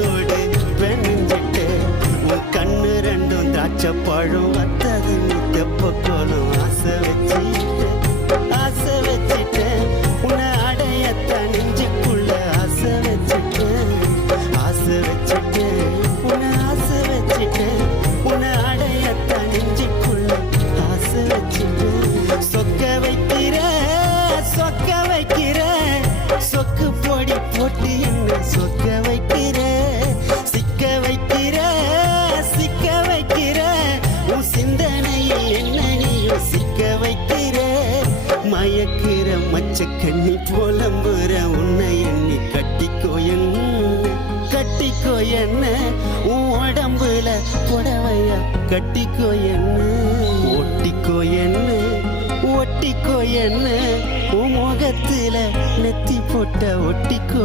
மனசோடு பெண்ணிஞ்சிட்டு உன் கண்ணு ரெண்டும் திராட்சை பழம் வத்தது தெப்ப கோலம் ஆசை வச்சிட்டேன் உன்னை அடையத்தான் நெஞ்சுக்குள்ள ஆசை வச்சிட்டேன் உன்னை ஆசை வச்சிட்டேன் உன்னை அடையத்தான் நெஞ்சுக்குள்ள ஆசை வச்சிட்டேன் சொக்க வைக்கிற சொக்கு பொடி போட்டு என்ன சொக்க வைக்கிற சிக்க வைக்கிற உன் சிந்தனையில் என்ன நீயும் சிக்க வைக்கிற மயக்கிற மச்சக்கண்ணி புலம்புற உன்னை எண்ணி கட்டிக்கோ என்ன உன் உடம்புல புடவையா கட்டிக்கோ என்ன ஒட்டிக்கோ என்ன உன் முகத்துல நெத்தி போட்ட ஒட்டிக்கோ